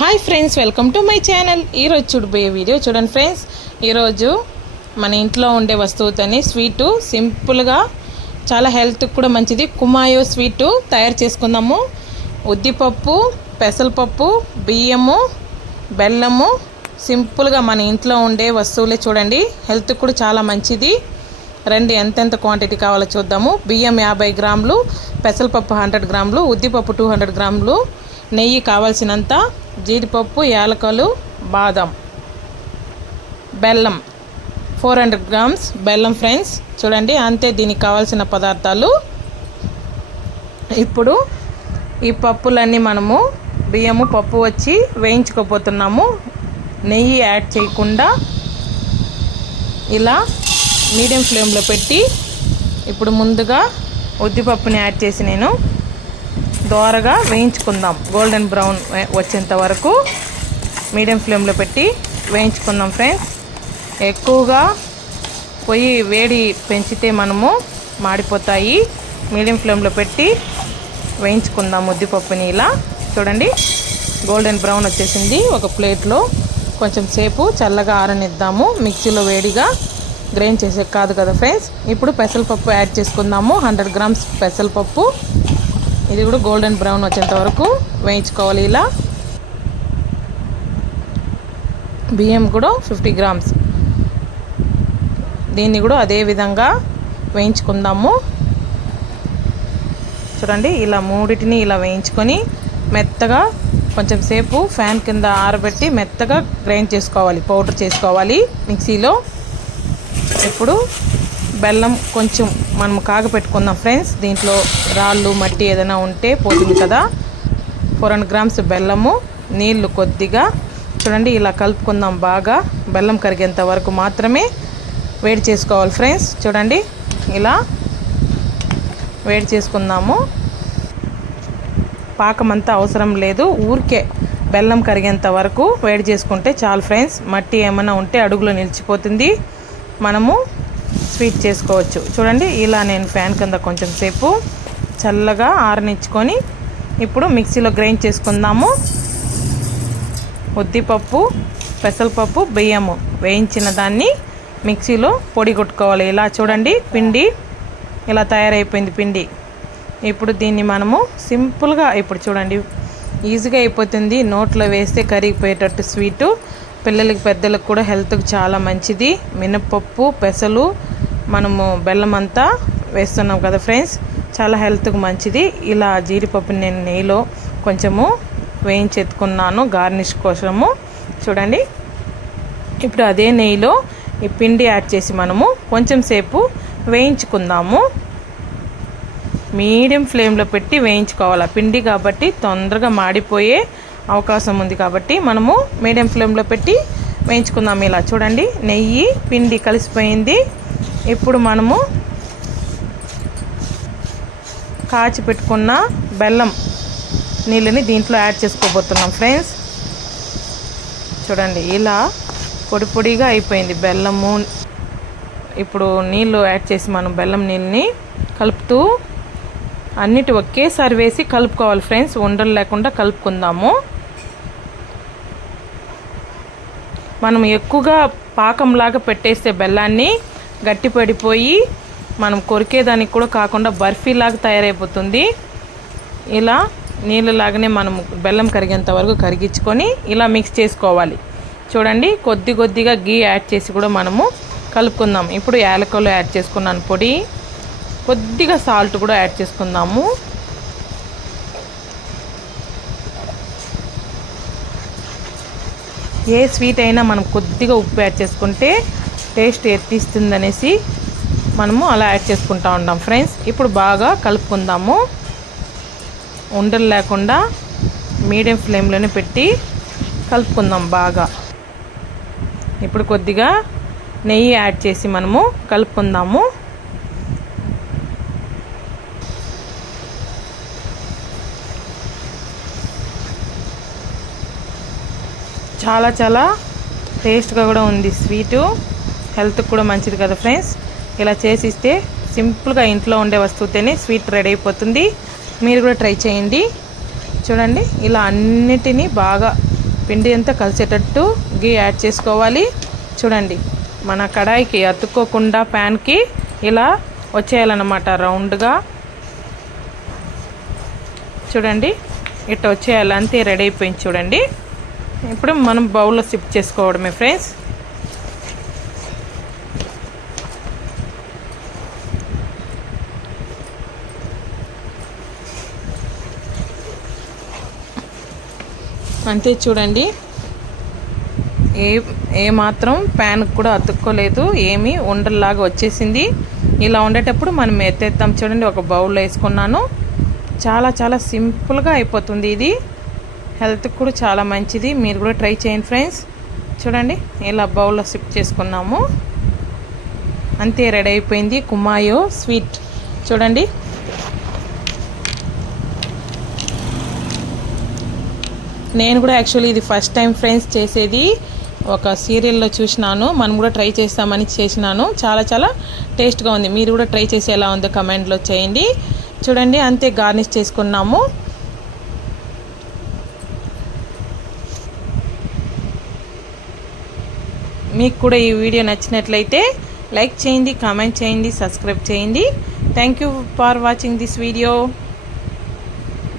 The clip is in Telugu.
Hi friends welcome to my channel ఈరోజు చూడబోయే వీడియో చూడండి ఫ్రెండ్స్ ఈరోజు మన ఇంట్లో ఉండే వస్తువుతోని స్వీటు సింపుల్గా చాలా హెల్త్కి కూడా మంచిది. కుమాయో స్వీటు తయారు చేసుకుందాము. ఉద్దిపప్పు పెసలపప్పు బియ్యము బెల్లము సింపుల్గా మన ఇంట్లో ఉండే వస్తువులే చూడండి. హెల్త్కి కూడా చాలా మంచిది. రండి ఎంతెంత క్వాంటిటీ కావాలో చూద్దాము. బియ్యం యాభై గ్రాములు పెసలపప్పు హండ్రెడ్ గ్రాములు ఉద్దిపప్పు టూ హండ్రెడ్ గ్రాములు నెయ్యి కావాల్సినంత జీడిపప్పు యాలకలు బాదం బెల్లం ఫోర్ హండ్రెడ్ గ్రామ్స్ బెల్లం ఫ్రెండ్స్. చూడండి అంతే దీనికి కావాల్సిన పదార్థాలు. ఇప్పుడు ఈ పప్పులన్నీ మనము బియ్యము పప్పు వచ్చి వేయించుకోపోతున్నాము నెయ్యి యాడ్ చేయకుండా ఇలా మీడియం ఫ్లేమ్లో పెట్టి ఇప్పుడు ముందుగా ఉద్దిపప్పుని యాడ్ చేసి నేను దోరగా వేయించుకుందాం. గోల్డెన్ బ్రౌన్ వచ్చేంత వరకు మీడియం ఫ్లేమ్లో పెట్టి వేయించుకుందాం ఫ్రెండ్స్ ఎక్కువగా పొయ్యి వేడి పెంచితే మనము మాడిపోతాయి. మీడియం ఫ్లేమ్లో పెట్టి వేయించుకుందాం ఉద్దిపప్పుని ఇలా. చూడండి గోల్డెన్ బ్రౌన్ వచ్చేసింది. ఒక ప్లేట్లో కొంచెం సేపు చల్లగా ఆరనిద్దాము. మిక్సీలో వేడిగా గ్రైండ్ చేసే కాదు కదా ఫ్రెండ్స్ ఇప్పుడు పెసరపప్పు యాడ్ చేసుకుందాము. హండ్రెడ్ గ్రామ్స్ పెసరపప్పు. ఇది కూడా గోల్డెన్ బ్రౌన్ వచ్చేంత వరకు వేయించుకోవాలి ఇలా. బియ్యం కూడా ఫిఫ్టీ గ్రామ్స్ దీన్ని కూడా అదే విధంగా వేయించుకుందాము. చూడండి ఇలా మూడిటిని ఇలా వేయించుకొని మెత్తగా కొంచెం సేపు ఫ్యాన్ కింద ఆరబెట్టి మెత్తగా గ్రైండ్ చేసుకోవాలి పౌడర్ చేసుకోవాలి మిక్సీలో. ఇప్పుడు బెల్లం కొంచెం మనం కాగపెట్టుకుందాం ఫ్రెండ్స్. దీంట్లో రాళ్ళు మట్టి ఏదైనా ఉంటే పోతుంది కదా. ఫోర్ హండ్రెడ్ గ్రామ్స్ బెల్లము నీళ్ళు కొద్దిగా. చూడండి ఇలా కలుపుకుందాం బాగా. బెల్లం కరిగేంత వరకు మాత్రమే వేడి చేసుకోవాలి ఫ్రెండ్స్. చూడండి ఇలా వేడి చేసుకుందాము. పాకం అంతా అవసరం లేదు. ఊరికే బెల్లం కరిగేంత వరకు వేడి చేసుకుంటే చాలు ఫ్రెండ్స్. మట్టి ఏమైనా ఉంటే అడుగులో నిలిచిపోతుంది. మనము స్వీట్ చేసుకోవచ్చు. చూడండి ఇలా నేను ఫ్యాన్ కింద కొంచెం సేపు చల్లగా ఆరనిచ్చుకొని ఇప్పుడు మిక్సీలో గ్రైండ్ చేసుకుందాము. ఉద్దిపప్పు పెసరపప్పు బియ్యము వేయించిన దాన్ని మిక్సీలో పొడి కొట్టుకోవాలి. ఇలా చూడండి పిండి ఇలా తయారైపోయింది పిండి. ఇప్పుడు దీన్ని మనము సింపుల్గా ఇప్పుడు చూడండి ఈజీగా అయిపోతుంది. నోట్లో వేస్తే కరిగిపోయేటట్టు స్వీటు. పిల్లలకి పెద్దలకు కూడా హెల్త్కి చాలా మంచిది. మినపప్పు పెసలు మనము బెల్లం అంతా వేస్తున్నాం కదా ఫ్రెండ్స్ చాలా హెల్త్కి మంచిది. ఇలా జీడిపప్పుని నేను నెయ్యిలో కొంచెము వేయించెత్తుకున్నాను గార్నిష్ కోసము. చూడండి. ఇప్పుడు అదే నెయ్యిలో ఈ పిండి యాడ్ చేసి మనము కొంచెం సేపు వేయించుకుందాము. మీడియం ఫ్లేమ్లో పెట్టి వేయించుకోవాలి. పిండి కాబట్టి తొందరగా మాడిపోయే అవకాశం ఉంది కాబట్టి మనము మీడియం ఫ్లేమ్లో పెట్టి వేయించుకుందాం ఇలా. చూడండి నెయ్యి పిండి కలిసిపోయింది. ఇప్పుడు మనము కాచి పెట్టుకున్న బెల్లం నీళ్ళని దీంట్లో యాడ్ చేసుకోబోతున్నాం ఫ్రెండ్స్. చూడండి ఇలా పొడి పొడిగా అయిపోయింది బెల్లము. ఇప్పుడు నీళ్ళు యాడ్ చేసి మనం బెల్లం నీళ్ళని కలుపుతూ అన్నిటి ఒకేసారి వేసి కలుపుకోవాలి ఫ్రెండ్స్. ఉండలు లేకుండా కలుపుకుందాము. మనం ఎక్కువగా పాకంలాగా పెట్టేస్తే బెల్లాన్ని గట్టి పడిపోయి మనం కొరికేదానికి కూడా కాకుండా బర్ఫీలాగా తయారైపోతుంది. ఇలా నీళ్ళలాగానే మనం బెల్లం కరిగేంత వరకు కరిగించుకొని ఇలా మిక్స్ చేసుకోవాలి. చూడండి కొద్ది కొద్దిగా గీ యాడ్ చేసి కూడా మనము కలుపుకుందాం. ఇప్పుడు యాలకులు యాడ్ చేసుకున్నాను. పొడి కొద్దిగా సాల్ట్ కూడా యాడ్ చేసుకుందాము. ఏ స్వీట్ అయినా మనం కొద్దిగా ఉప్పు యాడ్ చేసుకుంటే టేస్ట్ ఎత్తిస్తుంది అనేసి మనము అలా యాడ్ చేసుకుంటా ఉంటాం ఫ్రెండ్స్ ఇప్పుడు బాగా కలుపుకుందాము. ఉండలు లేకుండా మీడియం ఫ్లేమ్లోనే పెట్టి కలుపుకుందాం బాగా. ఇప్పుడు కొద్దిగా నెయ్యి యాడ్ చేసి మనము కలుపుకుందాము. చాలా చాలా టేస్ట్గా కూడా ఉంది స్వీటు. హెల్త్కి కూడా మంచిది కదా ఫ్రెండ్స్. ఇలా చేసిస్తే సింపుల్గా ఇంట్లో ఉండే వస్తువుతోనే స్వీట్ రెడీ అయిపోతుంది. మీరు కూడా ట్రై చేయండి. చూడండి ఇలా అన్నిటినీ బాగా పిండి అంతా కలిసేటట్టు గీ యాడ్ చేసుకోవాలి. చూడండి మన కడాయికి అతుక్కోకుండా ప్యాన్కి ఇలా వచ్చేయాలన్నమాట రౌండ్గా. చూడండి ఇట్లా వచ్చేయాలి అంతే రెడీ అయిపోయింది చూడండి. ఇప్పుడు మనం బౌల్లో సిప్ చేసుకోవడమే ఫ్రెండ్స్ అంతే చూడండి. ఏ ఏ మాత్రం ప్యాన్కి కూడా అతుక్కోలేదు ఏమీ ఉండల్లాగా వచ్చేసింది. ఇలా ఉండేటప్పుడు మనం ఎత్తేద్దాం చూడండి ఒక బౌల్లో వేసుకున్నాను. చాలా చాలా సింపుల్గా అయిపోతుంది ఇది. హెల్త్కి కూడా చాలా మంచిది. మీరు కూడా ట్రై చేయండి ఫ్రెండ్స్. చూడండి ఇలా బౌల్లో షిఫ్ట్ చేసుకున్నాము. అంతే రెడీ అయిపోయింది కుమాయో స్వీట్. చూడండి. నేను కూడా యాక్చువల్లీ ఇది ఫస్ట్ టైం ఫ్రెండ్స్ చేసేది. ఒక సీరియల్లో చూసినాను. మనం కూడా ట్రై చేస్తామని చేసినాను. చాలా చాలా టేస్ట్గా ఉంది. మీరు కూడా ట్రై చేసి ఎలా ఉందో కమెంట్లో చేయండి. చూడండి అంతే గార్నిష్ చేసుకున్నాము. మీకు కూడా ఈ వీడియో నచ్చినట్లయితే లైక్ చేయండి కామెంట్ చేయండి సబ్స్క్రైబ్ చేయండి. Thank you for watching this video